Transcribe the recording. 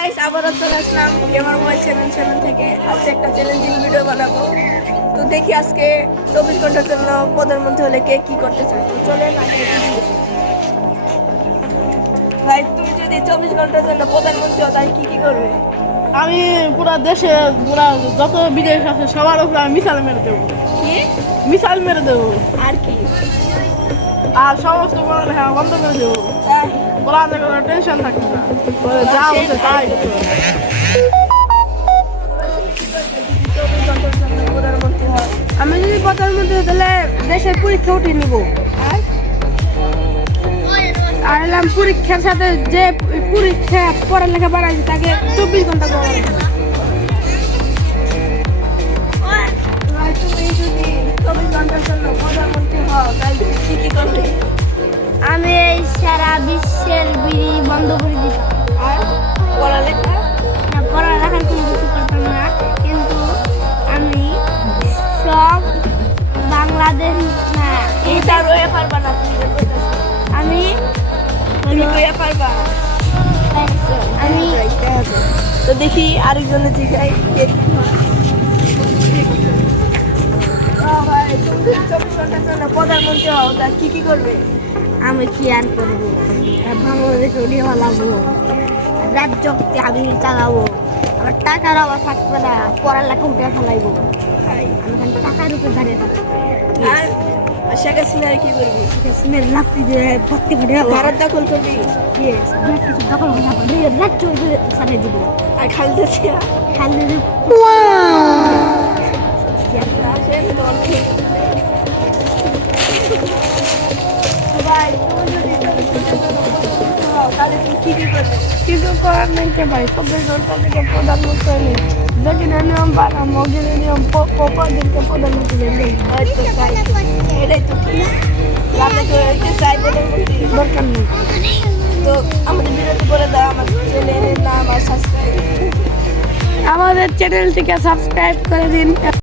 Guys, আবারও চলে আসলাম gamer বয় 77 থেকে। আজকে একটা চ্যালেঞ্জিং ভিডিও বানাবো। তো দেখি আজকে 24 ঘন্টার জন্য প্রধানমন্ত্রী হলে কে কি করতে চায়। তো চলেন ভাই, তুমি যদি 24 ঘন্টার জন্য প্রধানমন্ত্রী হও তাহলে কি কি করবে? আমি পুরা দেশে পুরা যত বিদেশ আছে সবার উপরে আমি মিসাইল মেরে দেবো। কি মিসাইল মেরে দেবো আর কি? আর সমস্ত পড়ালেখা বন্ধ করে দেবো। তাই পড়াতে কোনো টেনশন থাকবে না, পরে যা বলছে তাই করতে হবে। 24 ঘন্টার জন্য প্রধানমন্ত্রী হয়। আমি যদি প্রধানমন্ত্রী হই তাহলে দেশের পরীক্ষা উঠিয়ে নিব। আর এলাম পরীক্ষার সাথে যে পরীক্ষা পড়ালেখা বাড়াইছে তাকে 24 ঘন্টা পড়া ভাই, তুমি যদি 24 ঘন্টার জন্য প্রধানমন্ত্রী হও তাহলে কি কি করবে? আমি এই সারা বিশ্বের বিড়ি বন্ধ করে দিতাম। আর পড়ালেখা? না, পড়ালেখার কোনো কিছু করতাম না, কিন্তু আমি সব বাংলাদেশ না এটা রয়ে পারবা না, তুমি যে কইতাছো। আমি তুমি রয়ে পারবা? আমি তো দেখি আরেকজনের জিজ্ঞাই কে কি হয়। ভাই, তুমি যদি 24 ঘন্টার জন্য প্রধানমন্ত্রী হও তা কি কি করবে? আমি কি আর করবো? বাংলাদেশ উড়িয়ে ফেলাবো, রাজ্যকে আমি চালাবো, আমার টাকার অভাব থাকবে না, পড়ালেখা উঠে ফেলাইবো। ভাই, আমি খালি টাকার উপরে দাঁড়িয়ে থাকবো। আর শেখ হাসিনার কি করবি? সিমের লাফি দিয়ে ভর্তি করে ভারত দখল করবি? কিছু দখল করে রাজ্য চালিয়ে দিব। আর খালেদা জিয়া? খালি আসেন, তোমার ঠিক আছে। ভাই, তুমি যদি 24 ঘন্টার জন্য প্রধানমন্ত্রী হও তাহলে তুমি কি কি করবে? কিছু করার নেই কে ভাই, 24 ঘন্টা থেকে প্রধানমন্ত্রী হয়নি। যেখানে নিয়ম বানাম ওখানে নিয়ম প্রপারদেরকে প্রধানমন্ত্রী দেয়। হয়তো তাই তো। এটাই তো ঠিক। আমরা তো এতে চাই প্রধানমন্ত্রী। দরকার নেই। তো আমাদের বিরতি করে দাও, আমার চ্যানেলের নাম আর সাবস্ক্রাইব। আমাদের চ্যানেলটিকে সাবস্ক্রাইব করে দিন।